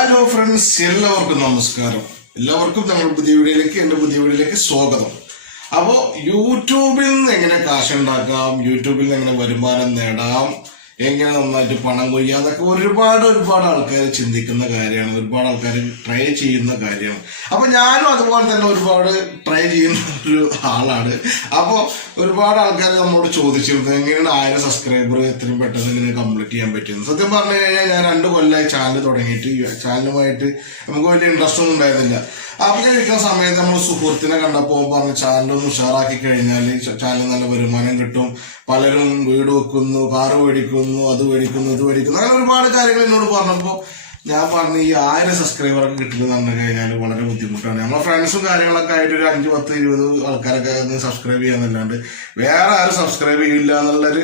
Hello friends, എല്ലാവർക്കും നമസ്കാരം. എല്ലാവർക്കും നമ്മുടെ എന്റെ പുതിയ വീഡിയോയിലേക്ക് സ്വാഗതം. അപ്പോൾ യൂട്യൂബിൽ നിന്ന് എങ്ങനെ കാശ് ഉണ്ടാക്കാം, യൂട്യൂബിൽ നിന്ന് എങ്ങനെ വരുമാനം നേടാം, എങ്ങനെ നന്നായിട്ട് പണം കൊയ്യാം, അതൊക്കെ ഒരുപാട് ആൾക്കാർ ചിന്തിക്കുന്ന കാര്യമാണ്, ഒരുപാട് ആൾക്കാർ ട്രൈ ചെയ്യുന്ന കാര്യമാണ്. അപ്പൊ ഞാനും അതുപോലെ തന്നെ ഒരുപാട് ട്രൈ ചെയ്യുന്ന ഒരു ആളാണ്. അപ്പോൾ ഒരുപാട് ആൾക്കാർ നമ്മളോട് ചോദിച്ചിരുന്നു എങ്ങനെയാണ് 1000 സബ്സ്ക്രൈബർ എത്രയും പെട്ടെന്ന് ഇങ്ങനെ കംപ്ലീറ്റ് ചെയ്യാൻ പറ്റുന്നത്. സത്യം പറഞ്ഞു കഴിഞ്ഞാൽ ഞാൻ 2 കൊല്ലമായി ചാനൽ തുടങ്ങിയിട്ട് ചാനലുമായിട്ട് നമുക്ക് വലിയ ഇൻട്രസ്റ്റ് ഒന്നും ഉണ്ടായിരുന്നില്ല. അപ്പൊ ഞാൻ ഇരിക്കുന്ന സമയത്ത് നമ്മൾ സുഹൃത്തിനെ കണ്ടപ്പോൾ പറഞ്ഞ് ചാനലൊന്ന് ഉഷാറാക്കി കഴിഞ്ഞാൽ ചാനൽ നല്ല വരുമാനം കിട്ടും, പലരും വീട് വെക്കുന്നു, കാറ് മേടിക്കുന്നു, അത് മേടിക്കുന്നു, ഇത് മേടിക്കുന്നു, അങ്ങനെ ഒരുപാട് കാര്യങ്ങൾ എന്നോട് പറഞ്ഞപ്പോൾ ഞാൻ പറഞ്ഞു ഈ 1000 സബ്സ്ക്രൈബറൊക്കെ കിട്ടുന്നത് പറഞ്ഞു കഴിഞ്ഞാൽ വളരെ ബുദ്ധിമുട്ടാണ്. നമ്മളെ ഫ്രണ്ട്സും കാര്യങ്ങളൊക്കെ ആയിട്ട് ഒരു 5, 10, 20 ആൾക്കാരൊക്കെ സബ്സ്ക്രൈബ് ചെയ്യാന്നല്ലാണ്ട് വേറെ ആരും സബ്സ്ക്രൈബ് ചെയ്യില്ല എന്നുള്ളൊരു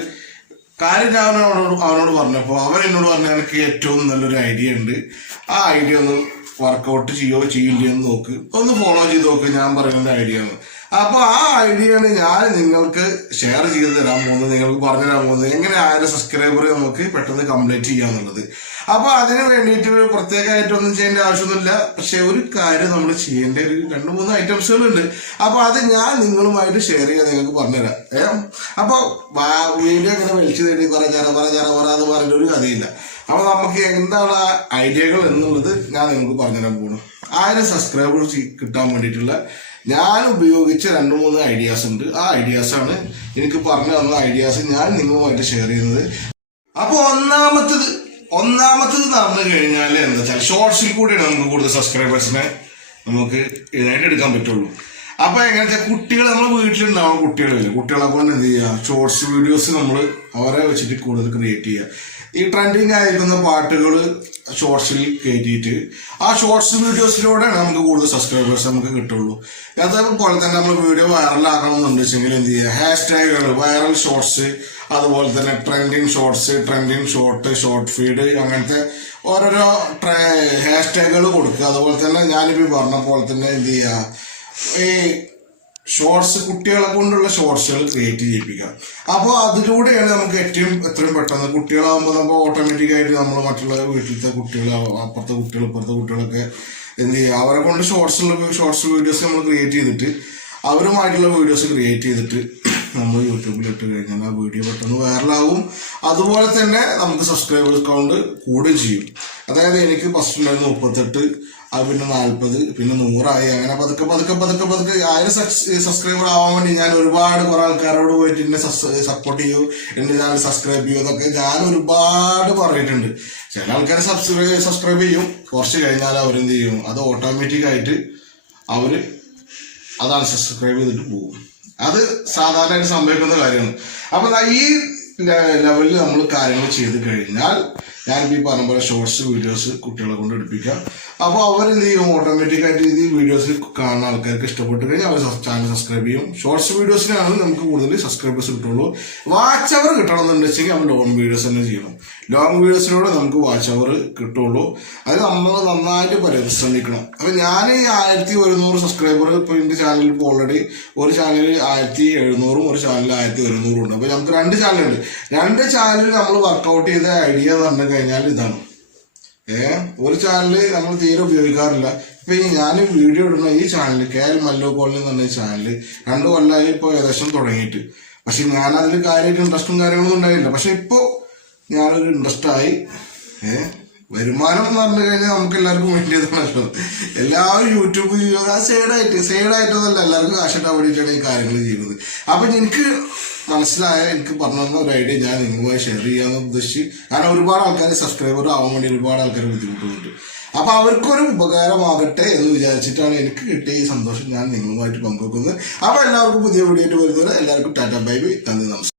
കാര്യം ഞാൻ അവനോട് പറഞ്ഞപ്പോൾ അവൻ എന്നോട് പറഞ്ഞ എനിക്ക് ഏറ്റവും നല്ലൊരു ഐഡിയ ഉണ്ട്, ആ ഐഡിയ ഒന്ന് വർക്കൗട്ട് ചെയ്യില്ലെന്ന് നോക്ക്, ഒന്ന് ഫോളോ ചെയ്ത് നോക്ക്, ഞാൻ പറയുന്ന ഐഡിയ ആണ്. അപ്പൊ ആ ഐഡിയയാണ് ഞാൻ നിങ്ങൾക്ക് ഷെയർ ചെയ്ത് തരാൻ പോകുന്നത്, നിങ്ങൾക്ക് പറഞ്ഞു തരാൻ പോകുന്നത് എങ്ങനെ 1000 സബ്സ്ക്രൈബർ നമുക്ക് പെട്ടെന്ന് കംപ്ലീറ്റ് ചെയ്യാന്നുള്ളത്. അപ്പൊ അതിന് വേണ്ടിയിട്ട് പ്രത്യേകമായിട്ടൊന്നും ചെയ്യേണ്ട ആവശ്യമൊന്നുമില്ല. പക്ഷെ ഒരു കാര്യം നമ്മൾ ചെയ്യേണ്ട ഒരു 2-3 ഐറ്റംസുകളുണ്ട്. അപ്പൊ അത് ഞാൻ നിങ്ങളുമായിട്ട് ഷെയർ ചെയ്യാൻ നിങ്ങൾക്ക് പറഞ്ഞുതരാം. അപ്പൊ വീഡിയോ ഇങ്ങനെ വലിച്ചു തേടി കുറെ ചറപറ എന്ന് പറഞ്ഞിട്ട് ഒരു കഥയില്ല. അപ്പൊ നമുക്ക് എന്താണ് ഐഡിയകൾ എന്നുള്ളത് ഞാൻ നിങ്ങൾക്ക് പറഞ്ഞുതരാൻ പോകുന്നു. 1000 സബ്സ്ക്രൈബേഴ്സ് കിട്ടാൻ വേണ്ടിയിട്ടുള്ള ഞാൻ ഉപയോഗിച്ച 2-3 ഐഡിയാസ് ഉണ്ട്. ആ ഐഡിയാസ് ആണ് എനിക്ക് പറഞ്ഞു തന്ന ഐഡിയാസ് ഞാൻ നിങ്ങളുമായിട്ട് ഷെയർ ചെയ്യുന്നത്. അപ്പൊ ഒന്നാമത്തത് നടന്നു കഴിഞ്ഞാൽ എന്താ വെച്ചാൽ ഷോർട്സിൽ കൂടിയാണ് നമുക്ക് കൂടുതൽ സബ്സ്ക്രൈബേഴ്സിനെ നമുക്ക് ഇതിനായിട്ട് എടുക്കാൻ പറ്റുള്ളൂ. അപ്പൊ എങ്ങനെയാ കുട്ടികൾ നമ്മുടെ വീട്ടിലുണ്ടാവുന്ന കുട്ടികളെ കൊണ്ട് എന്ത് ചെയ്യുക, ഷോർട്സ് വീഡിയോസ് നമ്മൾ അവരെ വെച്ചിട്ട് കൂടുതൽ ക്രിയേറ്റ് ചെയ്യുക. ഈ ട്രെൻഡിങ് ആയിരിക്കുന്ന പാട്ടുകൾ ഷോർട്സിൽ കയറ്റിയിട്ട് ആ ഷോർട്സ് വീഡിയോസിലൂടെയാണ് നമുക്ക് കൂടുതൽ സബ്സ്ക്രൈബേഴ്സ് നമുക്ക് കിട്ടുള്ളൂ. അതേപോലെ തന്നെ നമ്മൾ വീഡിയോ വൈറലാക്കണമെന്നുണ്ടെങ്കിൽ എന്ത് ചെയ്യുക, ഹാഷ്ടാഗുകൾ, വൈറൽ ഷോർട്സ്, അതുപോലെ തന്നെ trending shorts, trending short feed, അങ്ങനത്തെ ഓരോരോ ഹാഷ്ടാഗുകൾ കൊടുക്കുക. അതുപോലെ തന്നെ ഞാനിപ്പോൾ പറഞ്ഞ പോലെ തന്നെ എന്ത് ചെയ്യുക, ഈ ഷോർട്സ് കുട്ടികളെ കൊണ്ടുള്ള ഷോർട്സുകൾ ക്രിയേറ്റ് ചെയ്യിപ്പിക്കുക. അപ്പോൾ അതിലൂടെയാണ് നമുക്ക് എത്രയും പെട്ടെന്ന് കുട്ടികളാകുമ്പോൾ നമ്മൾ ഓട്ടോമാറ്റിക്കായിട്ട് നമ്മൾ മറ്റുള്ള വീട്ടിലത്തെ കുട്ടികൾ, അപ്പുറത്തെ കുട്ടികൾ, ഇപ്പുറത്തെ കുട്ടികളൊക്കെ എന്ത് ചെയ്യുക, അവരെ കൊണ്ട് ഷോർട്സ് വീഡിയോസ് നമ്മൾ ക്രിയേറ്റ് ചെയ്തിട്ട് അവരുമായിട്ടുള്ള വീഡിയോസ് ക്രിയേറ്റ് ചെയ്തിട്ട് നമ്മൾ യൂട്യൂബിൽ ഇട്ട് കഴിഞ്ഞാൽ ആ വീഡിയോ പെട്ടെന്ന് വൈറലാവും. അതുപോലെ തന്നെ നമുക്ക് സബ്സ്ക്രൈബേഴ്സ് കൗണ്ട് കൂടുകയും ചെയ്യും. അതായത് എനിക്ക് ഫസ്റ്റ് ഉണ്ടായിരുന്നു 38, അത് പിന്നെ 40, പിന്നെ 100 അങ്ങനെ പതുക്കെ 1000 സബ്സ്ക്രൈബർ ആവാൻ വേണ്ടി ഞാൻ കുറെ ആൾക്കാരോട് പോയിട്ട് എന്നെ സപ്പോർട്ട് ചെയ്യൂ, എന്റെ ചാനൽ സബ്സ്ക്രൈബ് ചെയ്യൂ എന്നൊക്കെ ഞാൻ ഒരുപാട് പറഞ്ഞിട്ടുണ്ട്. ചില ആൾക്കാർ സബ്സ്ക്രൈബ് ചെയ്യും, കുറച്ച് കഴിഞ്ഞാൽ അവരെന്ത് ചെയ്യും, അത് ഓട്ടോമാറ്റിക്കായിട്ട് അതാണ് സബ്സ്ക്രൈബ് ചെയ്തിട്ട് പോകും. അത് സാധാരണയായിട്ട് സംഭവിക്കുന്ന കാര്യമാണ്. അപ്പൊ ഈ ലെവലിൽ നമ്മൾ കാര്യങ്ങൾ ചെയ്ത് കഴിഞ്ഞാൽ ഞാനിപ്പോൾ ഈ പറഞ്ഞ പോലെ ഷോർട്സ് വീഡിയോസ് കുട്ടികളെ കൊണ്ട് എടുപ്പിക്കാം. അപ്പോൾ അവരെന്ത് ചെയ്യും, ഓട്ടോമാറ്റിക്കായിട്ട് ഈ വീഡിയോസ് കാണുന്ന ആൾക്കാർക്ക് ഇഷ്ടപ്പെട്ട് കഴിഞ്ഞാൽ അവർ ചാനൽ സബ്സ്ക്രൈബ് ചെയ്യും. ഷോർട്സ് വീഡിയോസിനാണ് നമുക്ക് കൂടുതൽ സബ്സ്ക്രൈബേഴ്സ് കിട്ടുള്ളൂ. വാച്ച് അവർ കിട്ടണമെന്നുണ്ടെങ്കിൽ നമ്മൾ ലോങ് വീഡിയോസ് തന്നെ ചെയ്യണം. ലോങ് വീഡിയോസിലൂടെ നമുക്ക് വാച്ച് അവർ കിട്ടുള്ളൂ. അത് നമ്മൾ നന്നായിട്ട് പരിശ്രമിക്കണം. അപ്പൊ ഞാൻ ഈ 1100 സബ്സ്ക്രൈബർ ഇപ്പോൾ എൻ്റെ ചാനലിൽ ഇപ്പോൾ ഓൾറെഡി ഒരു ചാനലിൽ 1700 ഒരു ചാനലിൽ 1100 ഉണ്ട്. അപ്പൊ നമുക്ക് 2 ചാനലുണ്ട്. 2 ചാനലിൽ നമ്മൾ വർക്കൗട്ട് ചെയ്ത ഐഡിയ എന്ന് പറഞ്ഞു കഴിഞ്ഞാൽ ഇതാണ്. ഒരു ചാനല് നമ്മൾ തീരെ ഉപയോഗിക്കാറില്ല. ഇപ്പൊ ഞാൻ വീഡിയോ ഇടുന്ന ഈ ചാനൽ KL മല്ലു കോളനി എന്ന് പറഞ്ഞ ചാനല് 2 കൊല്ലമായി ഇപ്പോൾ ഏകദേശം തുടങ്ങിയിട്ട്. പക്ഷെ ഞാൻ അതിൽ കാര്യമായിട്ട് ഇൻട്രസ്റ്റും കാര്യങ്ങളൊന്നും ഉണ്ടായില്ല. പക്ഷെ ഇപ്പോ ഞാനൊരു ഇൻട്രസ്റ്റ് ആയി. വരുമാനം എന്ന് പറഞ്ഞു കഴിഞ്ഞാൽ നമുക്ക് എല്ലാവർക്കും വേണ്ടിയതാണല്ലോ. എല്ലാവരും യൂട്യൂബ് ചെയ്യുക, സൈഡായിട്ടൊന്നുമല്ല, എല്ലാവർക്കും കാശിട്ടാൻ വേണ്ടിയിട്ടാണ് ഈ കാര്യങ്ങൾ ചെയ്യുന്നത്. അപ്പൊ എനിക്ക് എനിക്ക് പറഞ്ഞു തന്ന ഒരു ഐഡിയ ഞാൻ നിങ്ങളുമായി ഷെയർ ചെയ്യാമെന്ന് ഉദ്ദേശിച്ച്, കാരണം ഒരുപാട് ആൾക്കാർ സബ്സ്ക്രൈബർ ആവാൻ വേണ്ടി ഒരുപാട് ആൾക്കാർ ബുദ്ധിമുട്ടുന്നുണ്ട്. അപ്പൊ അവർക്കൊരു ഉപകാരമാകട്ടെ എന്ന് വിചാരിച്ചിട്ടാണ് എനിക്ക് കിട്ടിയ ഈ സന്തോഷം ഞാൻ നിങ്ങളുമായിട്ട് പങ്കുവെക്കുന്നത്. അപ്പൊ എല്ലാവർക്കും പുതിയ വീഡിയോ ആയിട്ട് വരുന്നത് എല്ലാവർക്കും ടാറ്റ ബൈ ബൈ, നന്ദി, നമസ്കാരം.